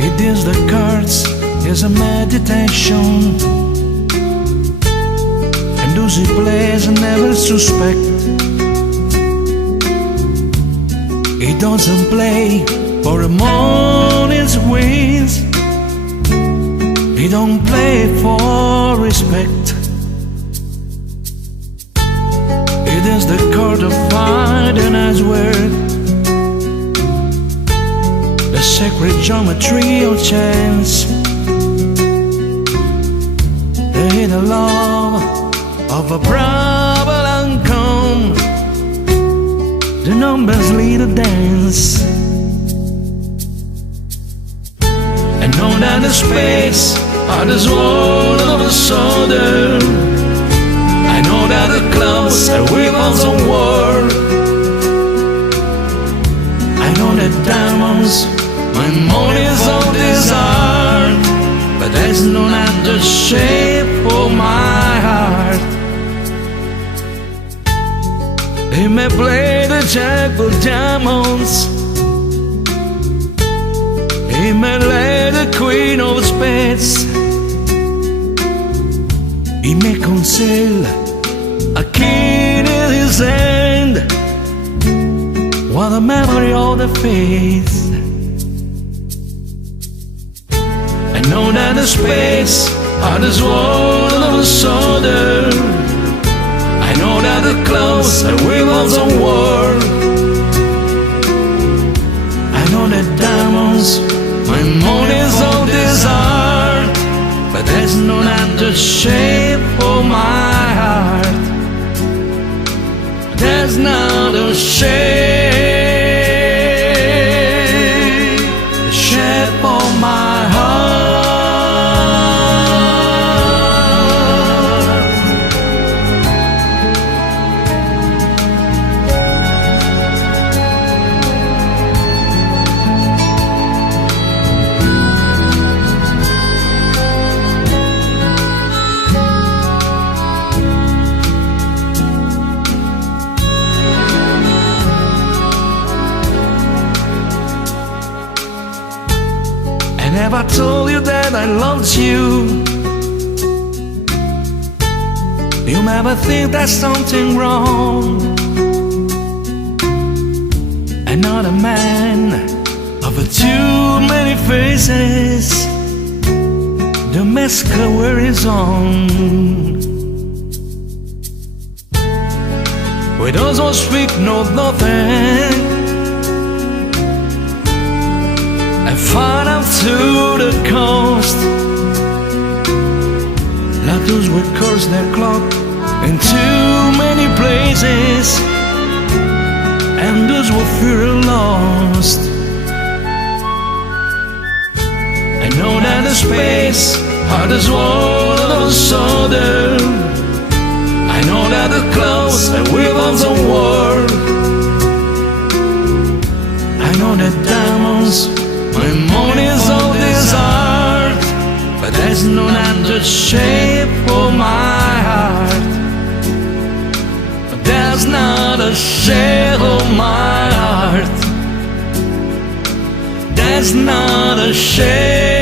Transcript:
It deals the cards as a meditation, and those he plays never suspect. He doesn't play for a morning's wins. He don't play for respect. It is the card of fight and as word, the sacred geometry of chance, the hidden love of a problem come. The numbers lead a dance. I know that the space are the sword of a soldier. I know that the clouds are weapons of war. I know that diamonds my money's all desire, but there's none at the shape of my heart. He may play the jack of diamonds, he may lay the queen of spades, he may conceal a key in his hand, while the memory of the face. I know that the spades are the sword of a soldier. I know that the clouds are weapons of war. I know that diamonds my money's all desire, but there's none at the shape of my heart. There's not a shape, the shape of my heart. I never told you that I loved you. You never think there's something wrong. I'm not a man of too many faces. The mask I wear is on. With those who speak know nothing, I find out to the coast, like those who curse their clock in too many places, and those who feel lost. I know that the space are the sword of a soldier. I know that the clouds are weapons of war. I know that diamonds my money's all desire, but there's none at the shape of my heart. But there's not a shape of my heart. There's not a shape.